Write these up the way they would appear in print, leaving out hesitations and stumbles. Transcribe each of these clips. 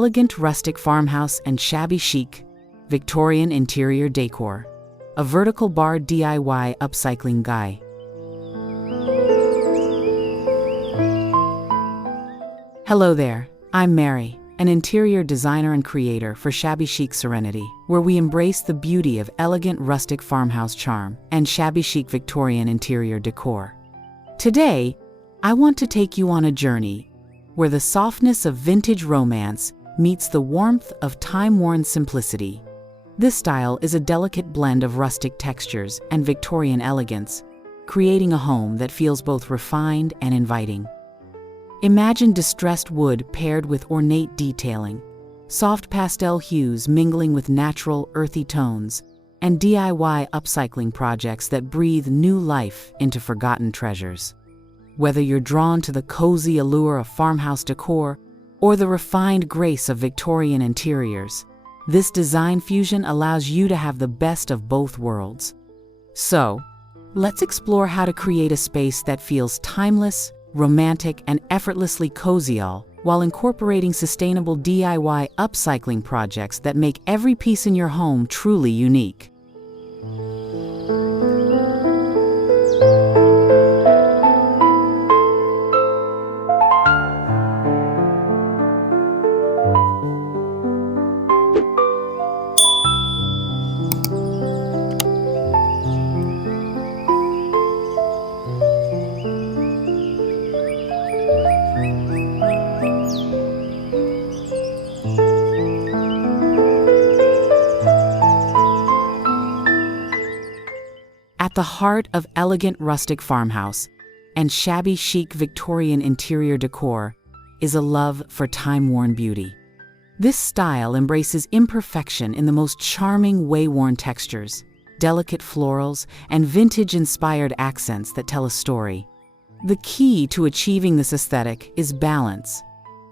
elegant rustic farmhouse and shabby chic Victorian interior decor, a vertical bar DIY upcycling guide. Hello there, I'm Mary, an interior designer and creator for Shabby Chic Serenity, where we embrace the beauty of elegant rustic farmhouse charm and shabby chic Victorian interior decor. Today, I want to take you on a journey where the softness of vintage romance meets the warmth of time-worn simplicity. This style is a delicate blend of rustic textures and Victorian elegance, creating a home that feels both refined and inviting. Imagine distressed wood paired with ornate detailing, soft pastel hues mingling with natural, earthy tones, and DIY upcycling projects that breathe new life into forgotten treasures. Whether you're drawn to the cozy allure of farmhouse decor or the refined grace of Victorian interiors, this design fusion allows you to have the best of both worlds. So, let's explore how to create a space that feels timeless, romantic, and effortlessly cozy, all while incorporating sustainable DIY upcycling projects that make every piece in your home truly unique. At the heart of elegant rustic farmhouse and shabby chic Victorian interior decor is a love for time-worn beauty. This style embraces imperfection in the most charming way-worn textures, delicate florals, and vintage-inspired accents that tell a story. The key to achieving this aesthetic is balance,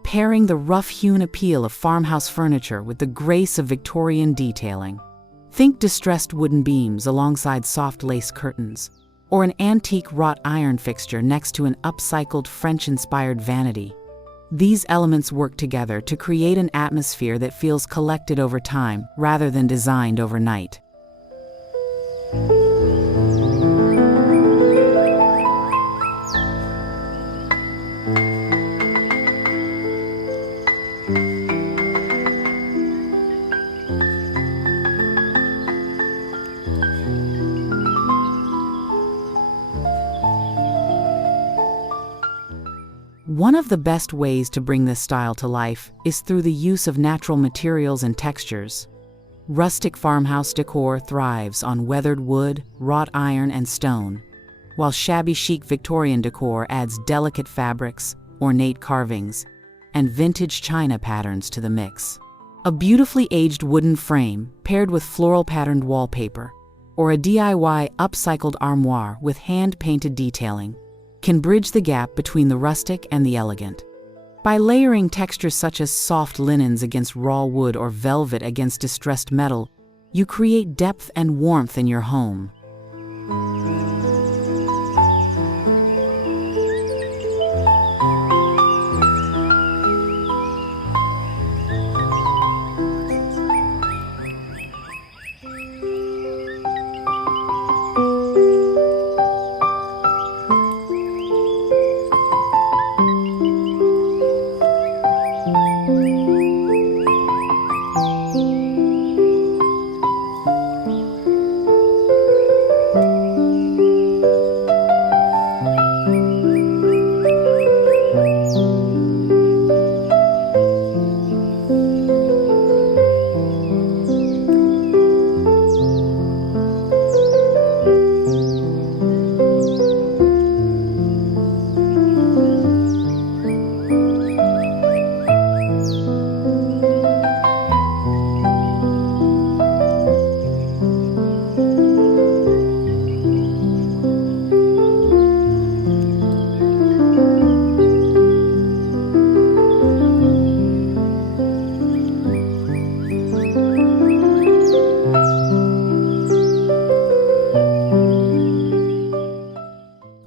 pairing the rough-hewn appeal of farmhouse furniture with the grace of Victorian detailing. Think distressed wooden beams alongside soft lace curtains, or an antique wrought iron fixture next to an upcycled French-inspired vanity. These elements work together to create an atmosphere that feels collected over time rather than designed overnight. One of the best ways to bring this style to life is through the use of natural materials and textures. Rustic farmhouse decor thrives on weathered wood, wrought iron, and stone, while shabby chic Victorian decor adds delicate fabrics, ornate carvings, and vintage china patterns to the mix. A beautifully aged wooden frame paired with floral patterned wallpaper, or a DIY upcycled armoire with hand-painted detailing, can bridge the gap between the rustic and the elegant. By layering textures such as soft linens against raw wood or velvet against distressed metal, you create depth and warmth in your home.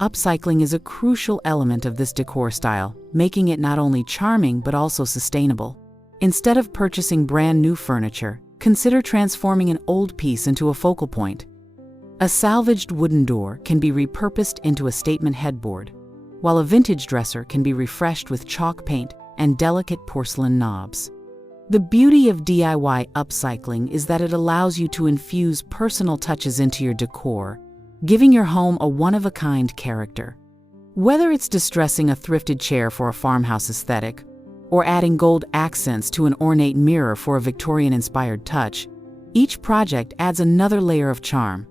Upcycling is a crucial element of this decor style, making it not only charming but also sustainable. Instead of purchasing brand new furniture, consider transforming an old piece into a focal point. A salvaged wooden door can be repurposed into a statement headboard, while a vintage dresser can be refreshed with chalk paint and delicate porcelain knobs. The beauty of DIY upcycling is that it allows you to infuse personal touches into your decor, giving your home a one-of-a-kind character. Whether it's distressing a thrifted chair for a farmhouse aesthetic, or adding gold accents to an ornate mirror for a Victorian-inspired touch, each project adds another layer of charm.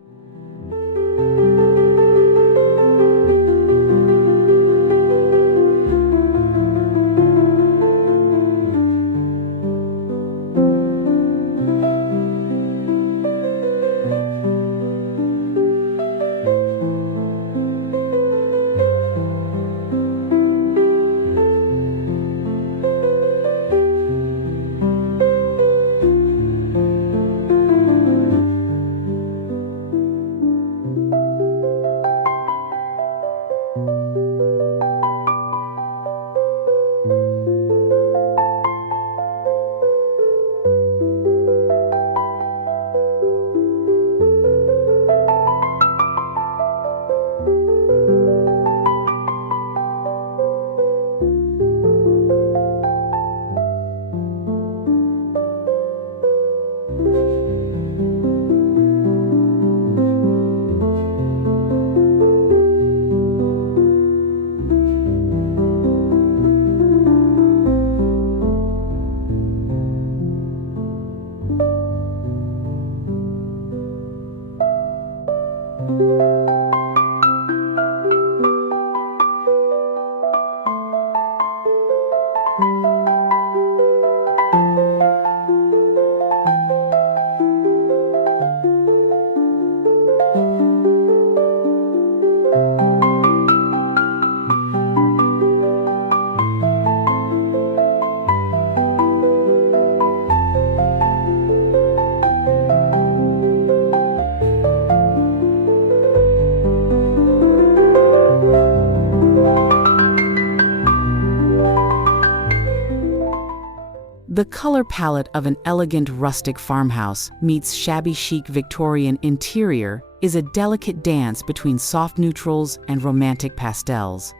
The color palette of an elegant rustic farmhouse meets shabby chic Victorian interior is a delicate dance between soft neutrals and romantic pastels.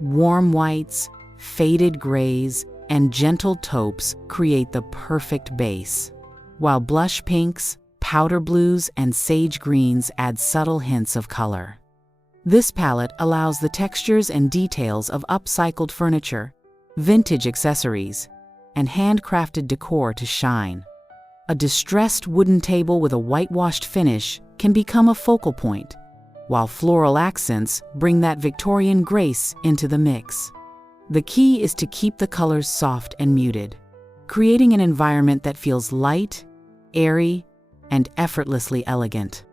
Warm whites, faded grays, and gentle taupes create the perfect base, while blush pinks, powder blues, and sage greens add subtle hints of color. This palette allows the textures and details of upcycled furniture, vintage accessories, and handcrafted decor to shine. A distressed wooden table with a whitewashed finish can become a focal point, while floral accents bring that Victorian grace into the mix. The key is to keep the colors soft and muted, creating an environment that feels light, airy, and effortlessly elegant.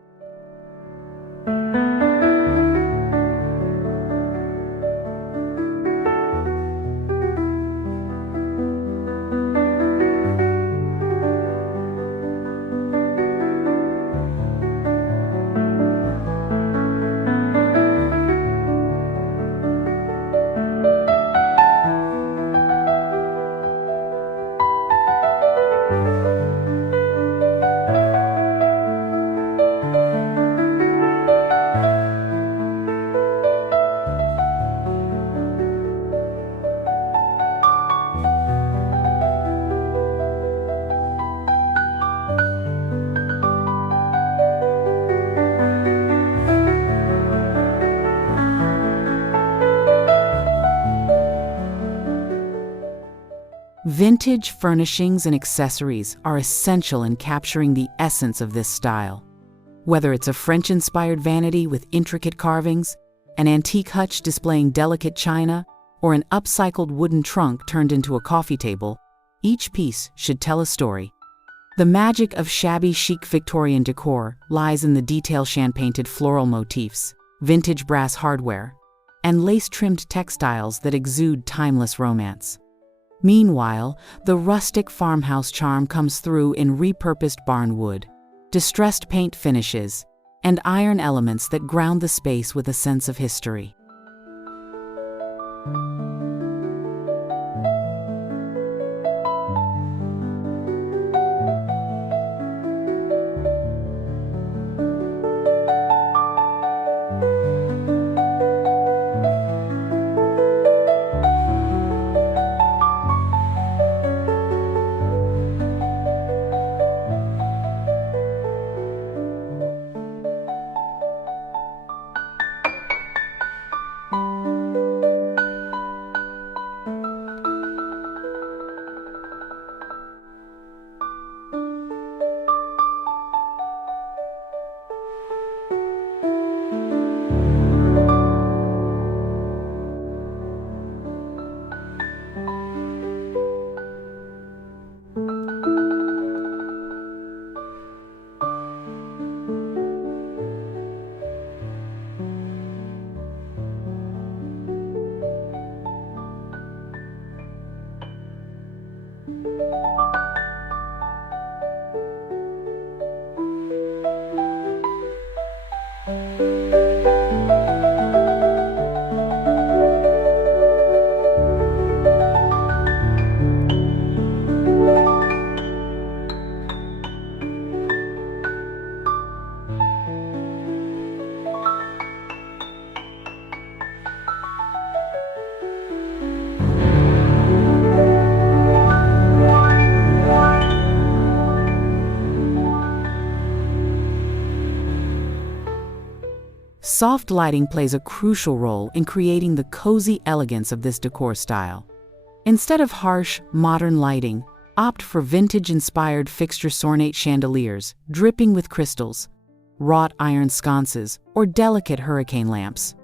Vintage furnishings and accessories are essential in capturing the essence of this style. Whether it's a French-inspired vanity with intricate carvings, an antique hutch displaying delicate china, or an upcycled wooden trunk turned into a coffee table, each piece should tell a story. The magic of shabby chic Victorian decor lies in the detail-painted floral motifs, vintage brass hardware, and lace-trimmed textiles that exude timeless romance. Meanwhile, the rustic farmhouse charm comes through in repurposed barn wood, distressed paint finishes, and iron elements that ground the space with a sense of history. Soft lighting plays a crucial role in creating the cozy elegance of this decor style. Instead of harsh, modern lighting, opt for vintage-inspired fixture ornate chandeliers dripping with crystals, wrought iron sconces, or delicate hurricane lamps.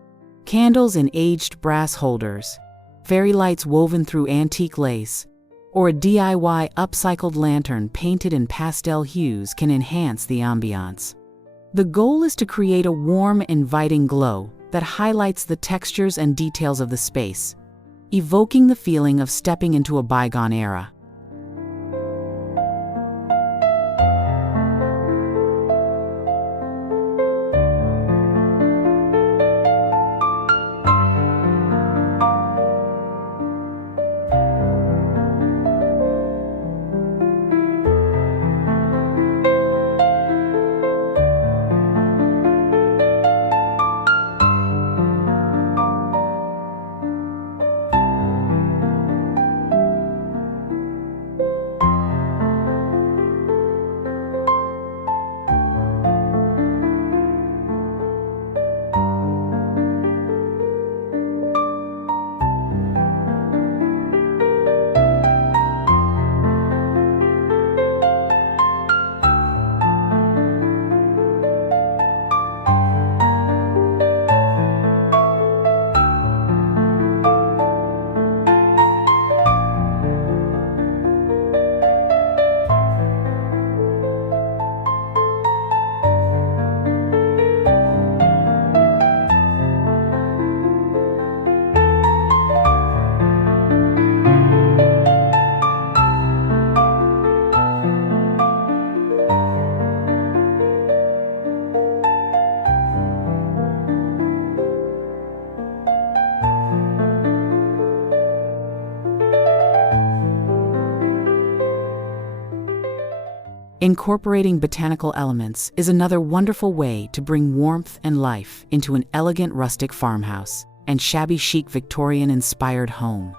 Candles in aged brass holders, fairy lights woven through antique lace, or a DIY upcycled lantern painted in pastel hues can enhance the ambiance. The goal is to create a warm, inviting glow that highlights the textures and details of the space, evoking the feeling of stepping into a bygone era. Incorporating botanical elements is another wonderful way to bring warmth and life into an elegant rustic farmhouse and shabby chic Victorian-inspired home.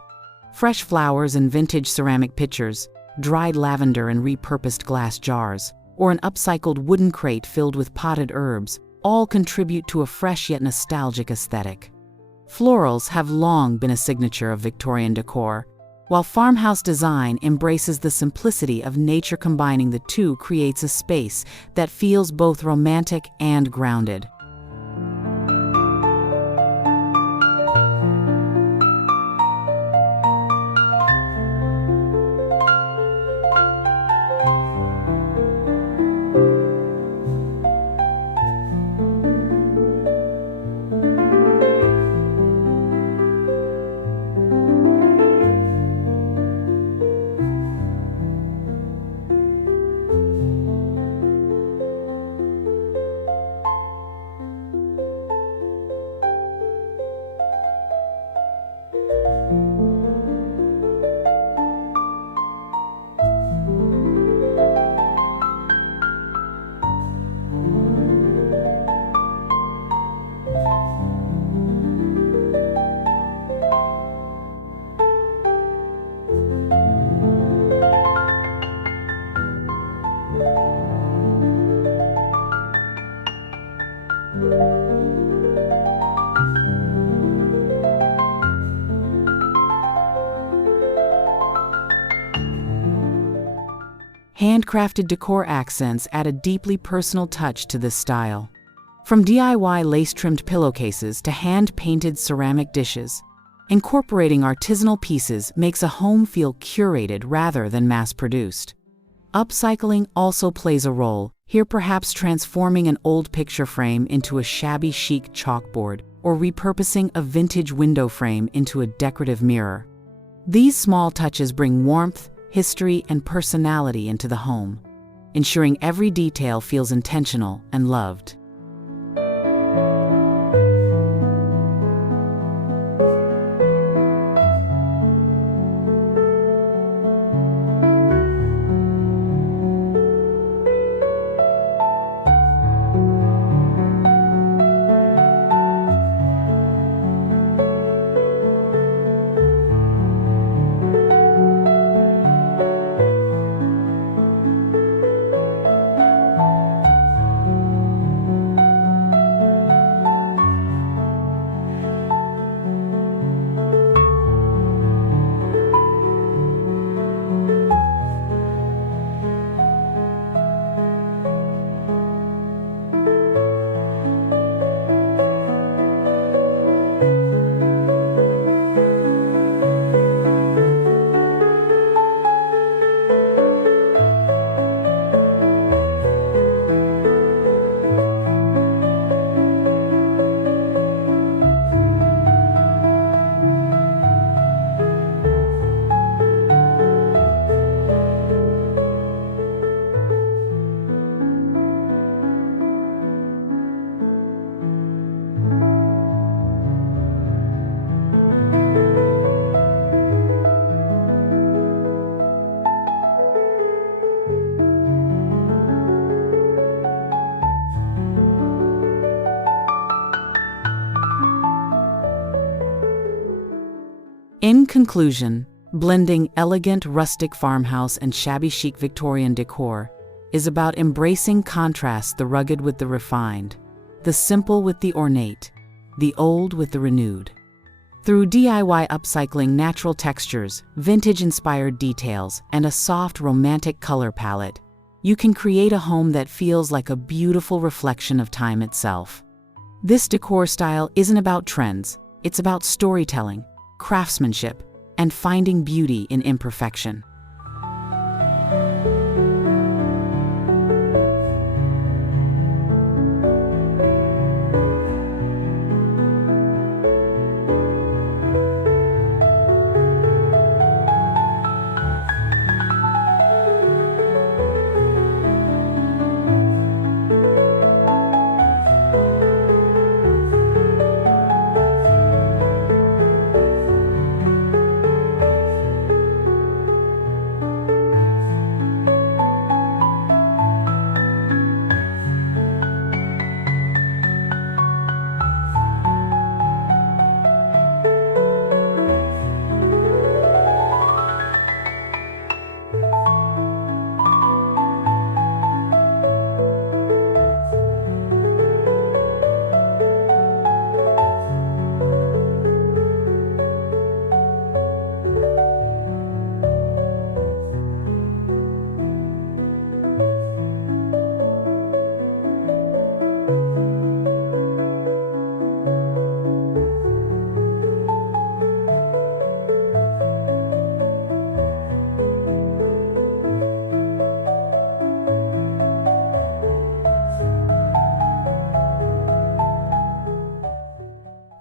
Fresh flowers in vintage ceramic pitchers, dried lavender in repurposed glass jars, or an upcycled wooden crate filled with potted herbs all contribute to a fresh yet nostalgic aesthetic. Florals have long been a signature of Victorian decor, while farmhouse design embraces the simplicity of nature. Combining the two creates a space that feels both romantic and grounded. Handcrafted decor accents add a deeply personal touch to this style. From DIY lace-trimmed pillowcases to hand-painted ceramic dishes, incorporating artisanal pieces makes a home feel curated rather than mass-produced. Upcycling also plays a role, here perhaps transforming an old picture frame into a shabby chic chalkboard or repurposing a vintage window frame into a decorative mirror. These small touches bring warmth, history, and personality into the home, ensuring every detail feels intentional and loved. In conclusion, blending elegant rustic farmhouse and shabby chic Victorian decor is about embracing contrast, the rugged with the refined, the simple with the ornate, the old with the renewed. Through DIY upcycling, natural textures, vintage-inspired details, and a soft, romantic color palette, you can create a home that feels like a beautiful reflection of time itself. This decor style isn't about trends, it's about storytelling, craftsmanship, and finding beauty in imperfection.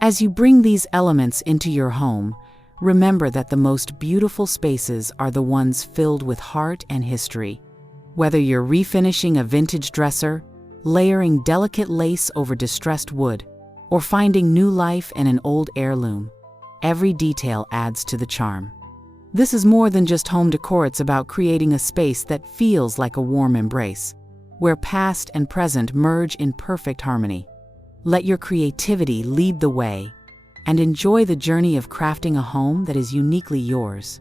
As you bring these elements into your home, remember that the most beautiful spaces are the ones filled with heart and history. Whether you're refinishing a vintage dresser, layering delicate lace over distressed wood, or finding new life in an old heirloom, every detail adds to the charm. This is more than just home decor, it's about creating a space that feels like a warm embrace, where past and present merge in perfect harmony. Let your creativity lead the way, and enjoy the journey of crafting a home that is uniquely yours.